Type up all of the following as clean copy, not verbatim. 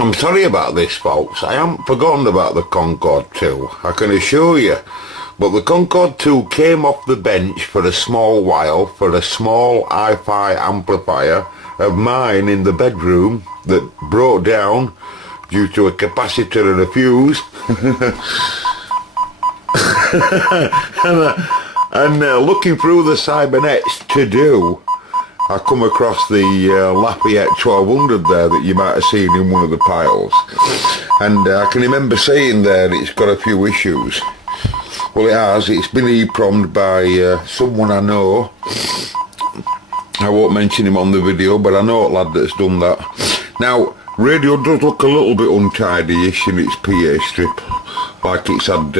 I'm sorry about this, folks. I haven't forgotten about the Concorde 2, I can assure you. But the Concorde 2 came off the bench for a small while for a small hi-fi amplifier of mine in the bedroom that broke down due to a capacitor and a fuse. and looking through the cybernetics to do, I come across the Lafayette 1200 there that you might have seen in one of the piles. And I can remember saying there it's got a few issues. Well, it has. It's been EEPROM'd by someone I know. I won't mention him on the video, but I know a lad that's done that. Now, radio does look a little bit untidy-ish in its PA strip, like it's had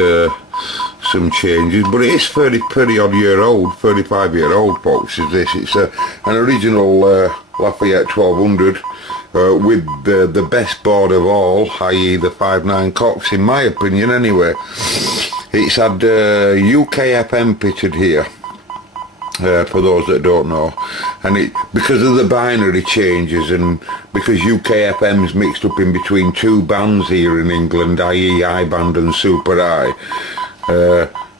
some changes, but it is 30 odd year old, 35-year-old, folks, is this. It's an original Lafayette 1200 with the best board of all, i.e. the 5.9 Cox, in my opinion anyway. It's had UK FM fitted here, for those that don't know, and because of the binary changes and because UK FM's mixed up in between two bands here in England, i.e. I band and Super I,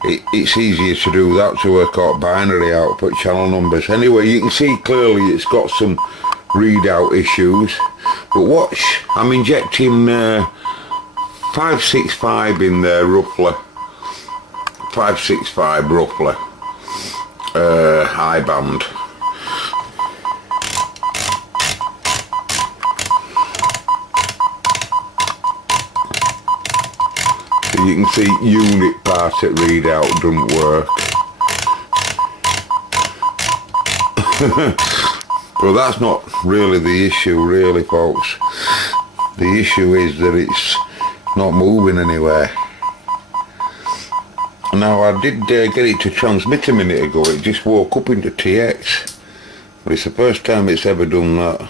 it's easier to do that, to work out binary output channel numbers. Anyway, you can see clearly it's got some readout issues, but watch, I'm injecting 565 in there roughly, 565 roughly, high band. So you can see unit part at readout doesn't work. But that's not really the issue, really, folks. The issue is that it's not moving anywhere. Now, I did get it to transmit a minute ago. It just woke up into TX, but it's the first time it's ever done that.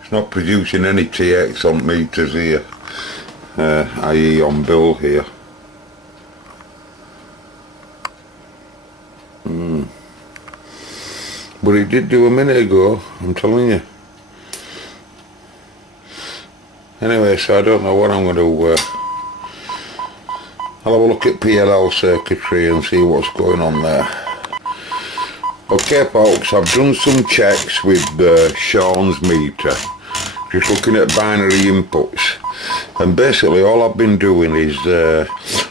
It's not producing any TX on meters here, i.e. on bill here. But it did do a minute ago, I'm telling you. Anyway, so I don't know what I'm going to I'll have a look at PLL circuitry and see what's going on there. Okay, folks, I've done some checks with Sean's meter, just looking at binary inputs, and basically all I've been doing is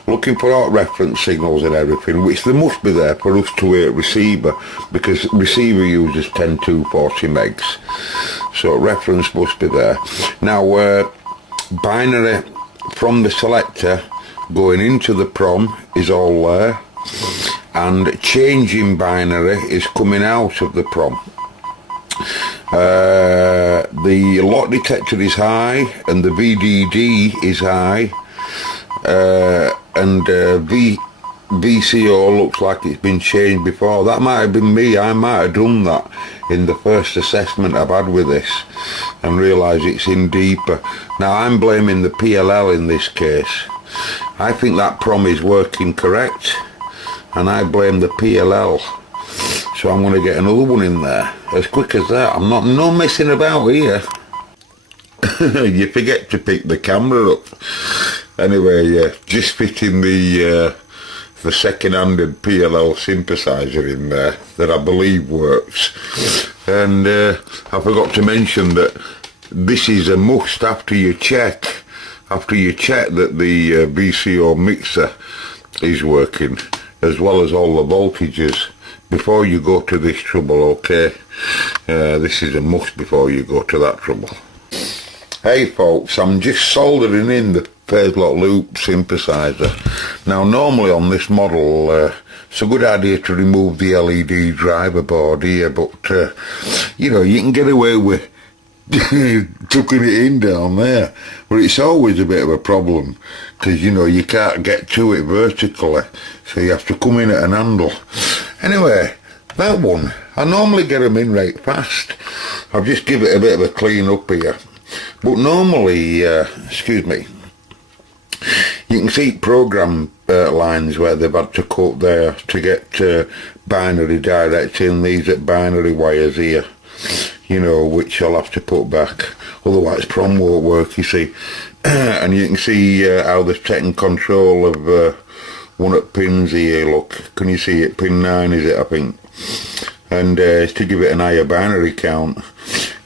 looking for out reference signals and everything, which there must be there for us to a receiver, because receiver uses 10240 megs, so reference must be there. Now, binary from the selector going into the prom is all there, and changing binary is coming out of the prom. The lock detector is high and the VDD is high, and VCO looks like it's been changed before. That might have been me. I might have done that in the first assessment I've had with this and realised it's in deeper. Now, I'm blaming the PLL in this case. I think that prom is working correct, and I blame the PLL. So I'm going to get another one in there as quick as that. I'm not no messing about here. You forget to pick the camera up. Anyway, just fitting the second-handed PLL synthesizer in there that I believe works. And I forgot to mention that this is a must after you check that the VCO mixer is working, as well as all the voltages, before you go to this trouble, okay? This is a must before you go to that trouble. Hey folks, I'm just soldering in the phase lock loop synthesizer. Now, normally on this model, it's a good idea to remove the LED driver board here, but you know, you can get away with tucking it in down there, but it's always a bit of a problem because, you know, you can't get to it vertically, so you have to come in at an angle. Anyway, that one, I normally get them in right fast. I'll just give it a bit of a clean up here, but normally, excuse me, You can see program lines where they've had to cut there to get binary direct in. These are binary wires here, you know, which I'll have to put back, otherwise prom won't work, you see. And you can see how they've taken control of one of the pins here, look, can you see it? Pin 9 is it, I think, and it's to give it an higher binary count.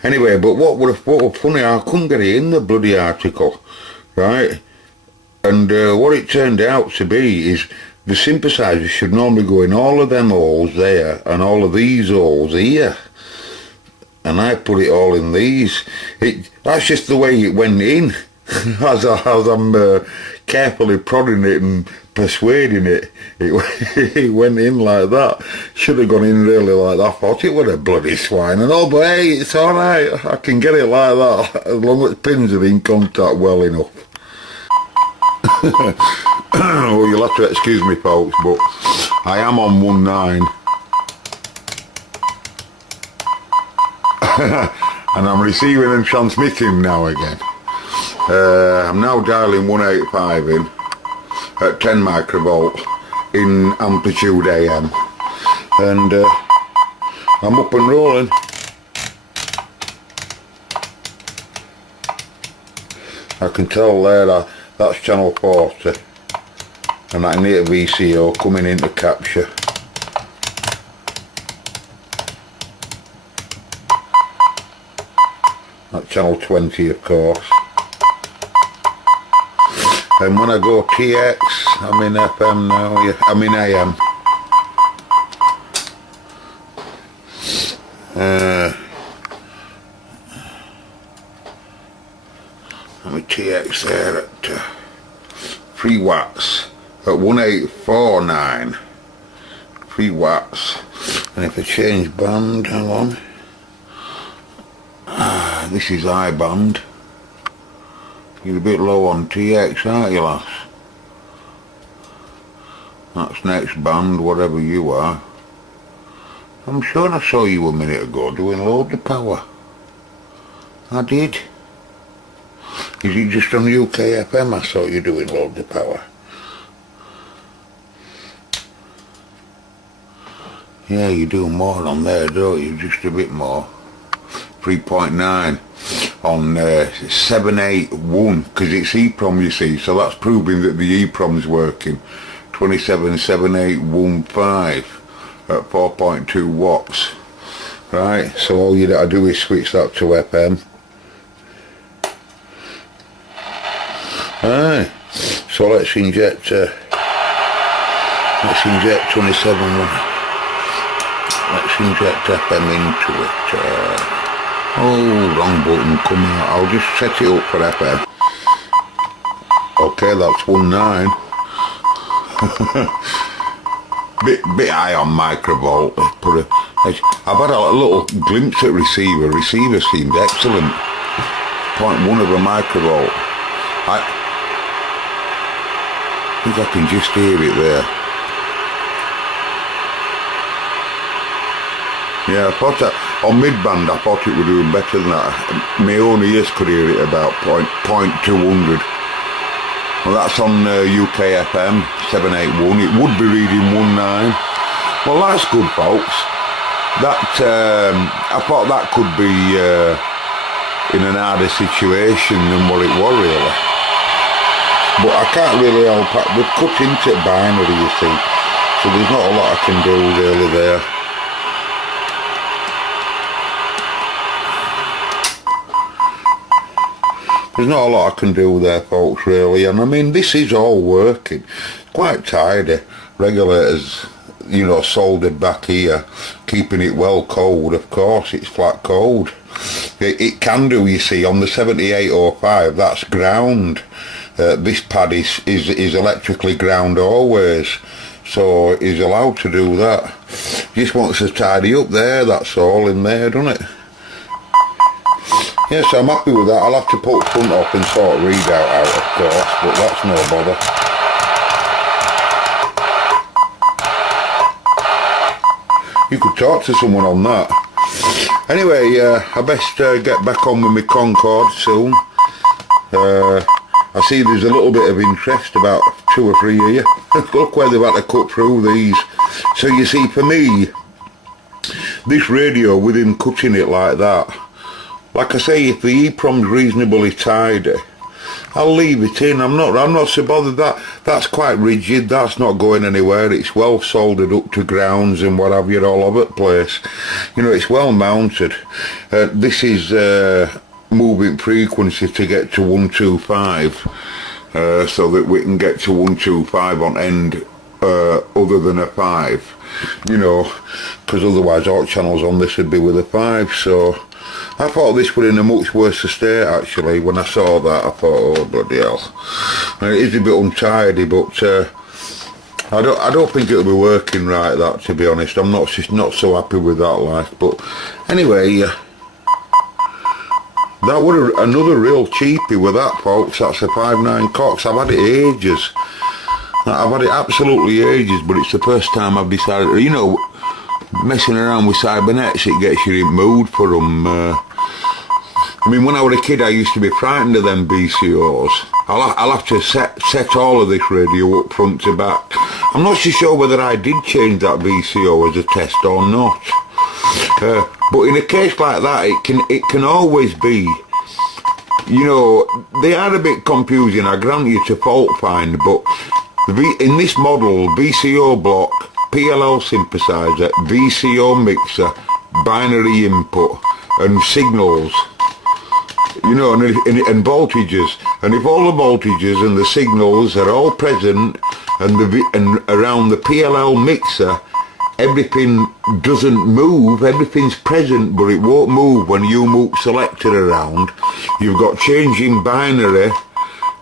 Anyway, but what was funny, I couldn't get it in the bloody article, right? And what it turned out to be is the synthesizer should normally go in all of them holes there and all of these holes here. And I put it all in these. That's just the way it went in. as I'm carefully prodding it and persuading it, it went in like that. Should have gone in really like that. I thought it was a bloody swine and all, but hey, it's alright. I can get it like that as long as the pins are in contact well enough. Well, you'll have to excuse me, folks, but I am on 1.9. And I'm receiving and transmitting now again. I'm now dialing 185 in at 10 microvolt in amplitude AM, and I'm up and rolling. I can tell there that that's channel 40 and I can hear VCO coming into capture. That's channel 20, of course. And when I go TX, I'm in FM now, yeah, I'm in AM. Let me TX there at 3 watts, at 1849, 3 watts. And if I change band, hang on. This is I band. You're a bit low on TX, aren't you, lass? That's next band, whatever you are. I'm sure I saw you a minute ago doing load of power. I did. Is it just on UK FM I saw you doing load of power? Yeah, you do more on there, don't you? Just a bit more. 3.9 on 781, because it's EEPROM, you see, so that's proving that the EEPROM's working. 277815 at 4.2 watts. Right, so all you gotta do is switch that to FM. Right, so let's inject 27, let's inject FM into it. Oh, wrong button, come out. I'll just set it up for FM. Okay, that's 1.9. bit high on microvolt. I've had a little glimpse at receiver. Receiver seemed excellent. 0.1 of a microvolt. I think I can just hear it there. Yeah, I thought that on mid-band I thought it would do better than that. My own ears could hear it about 0.200. Well, that's on UK FM 781. It would be reading 1.9. Well, that's good, folks. That I thought that could be in an harder situation than what it was really. But I can't really help it. We've cut into binary, you see, so there's not a lot I can do really there. There's not a lot I can do there, folks, really. And I mean, this is all working. Quite tidy. Regulators, you know, soldered back here, keeping it well cold. Of course, it's flat cold. It can do, you see, on the 7805, that's ground. This pad is electrically ground always. So he's allowed to do that. Just wants to tidy up there, that's all in there, doesn't it? Yes, I'm happy with that. I'll have to put front up and sort readout out, of course, but that's no bother. You could talk to someone on that. Anyway, I best get back on with my Concorde soon. I see there's a little bit of interest, about 2 or 3 here. Look where they've had to cut through these. So you see, for me, this radio, with him cutting it like that, like I say, if the EEPROM's reasonably tidy, I'll leave it in. I'm not so bothered. That's quite rigid. That's not going anywhere. It's well soldered up to grounds and what have you all over the place. You know, it's well mounted. This is moving frequency to get to 125, so that we can get to 125 on end other than a 5. You know, because otherwise all channels on this would be with a 5. So I thought this was in a much worse state actually. When I saw that, I thought, oh bloody hell. And it is a bit untidy, but I don't think it'll be working right, that, to be honest. I'm not so happy with that, like. But anyway, that was another real cheapie with that, folks. That's a 5.9 Cox. I've had it ages. I've had it absolutely ages, but it's the first time I've decided, you know, messing around with cybernetics, it gets you in mood for them. I mean, when I was a kid, I used to be frightened of them BCOs. I'll have to set all of this radio up front to back. I'm not so sure whether I did change that BCO as a test or not. But in a case like that, it can always be, you know, they are a bit confusing, I grant you, to fault find, but in this model, BCO block, PLL synthesizer, VCO mixer, binary input, and signals, you know, and voltages. And if all the voltages and the signals are all present, and around the PLL mixer, everything doesn't move, everything's present, but it won't move when you move selector around. You've got changing binary,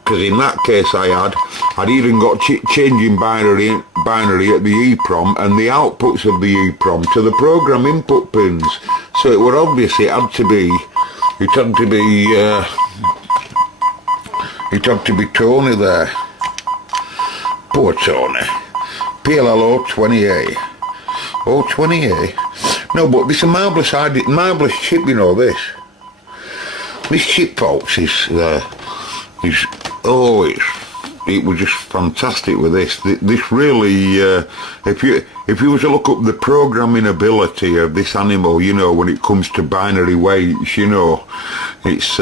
because in that case I'd even got changing binary at the EEPROM and the outputs of the EEPROM to the program input pins. So it would obviously had to be Tony there. Poor Tony. PLL 020A. 020A. No, but this is a marvellous chip, you know, this. This chip, folks, it was just fantastic with this. This really, if you were to look up the programming ability of this animal, you know, when it comes to binary weights, you know, it's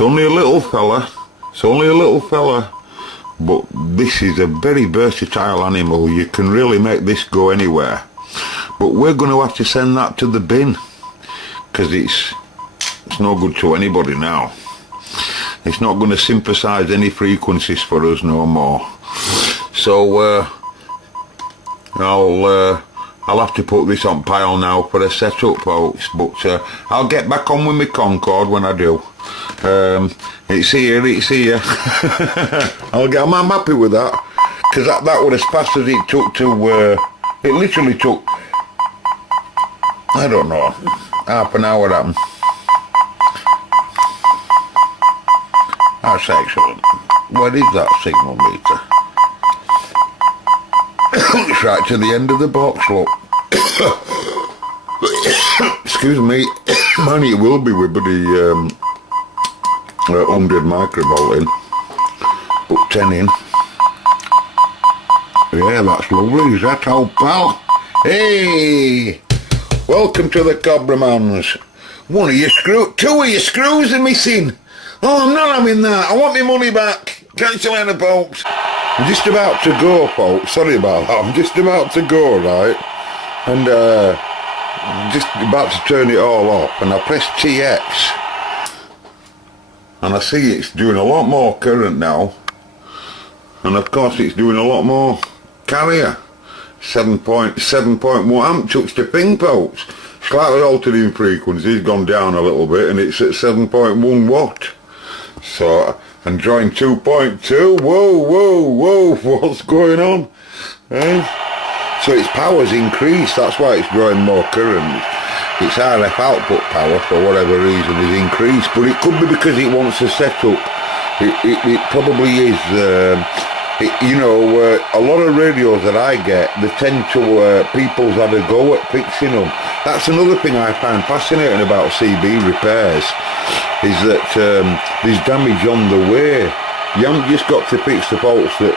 only a little fella. It's only a little fella, but this is a very versatile animal. You can really make this go anywhere. But we're going to have to send that to the bin, because it's no good to anybody now. It's not going to synthesize any frequencies for us no more. So I'll have to put this on pile now for a setup, folks. But I'll get back on with my Concorde when I do. It's here. I'm happy with that, because that was as fast as it took to. It literally took, I don't know, half an hour. That's excellent. Where is that signal meter? It's right to the end of the box, look. Excuse me. Man, it will be with the 100 microvolt in. Put 10 in. Yeah, that's lovely. Is that old pal? Hey! Welcome to the Cobramans. Two of your screws are missing. Oh, I'm not having that. I want my money back. Cancel any, folks. I'm just about to go, folks. Sorry about that. I'm just about to go, right? And I'm just about to turn it all off. And I press TX. And I see it's doing a lot more current now. And of course it's doing a lot more carrier. 7.1 amp touch to ping, folks. Slightly altered in frequency. It's gone down a little bit and it's at 7.1 watt. So, and drawing 2.2, whoa, what's going on? So its power's increased, that's why it's drawing more current. Its RF output power, for whatever reason, is increased, but it could be because it wants to set up. It probably is, you know, a lot of radios that I get, they tend to, people's had a go at fixing them. That's another thing I find fascinating about CB repairs, is that there's damage on the way. You haven't just got to fix the faults that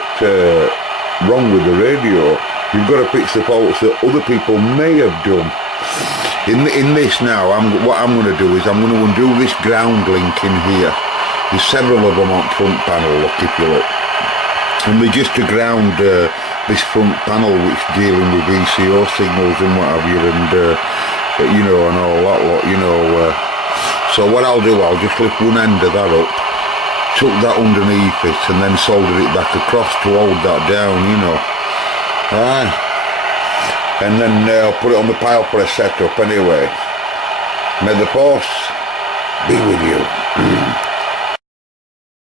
wrong with the radio. You've got to fix the faults that other people may have done. In this now, what I'm going to do is I'm going to undo this ground link in here. There's several of them on front panel, look, if you look. And they're just to ground this front panel which dealing with VCO signals and what have you, and you know, and all that lot, you know. So what I'll do, I'll just lift one end of that up, tuck that underneath it, and then solder it back across to hold that down, you know. Alright. And then I'll put it on the pile for a setup anyway. May the force be with you.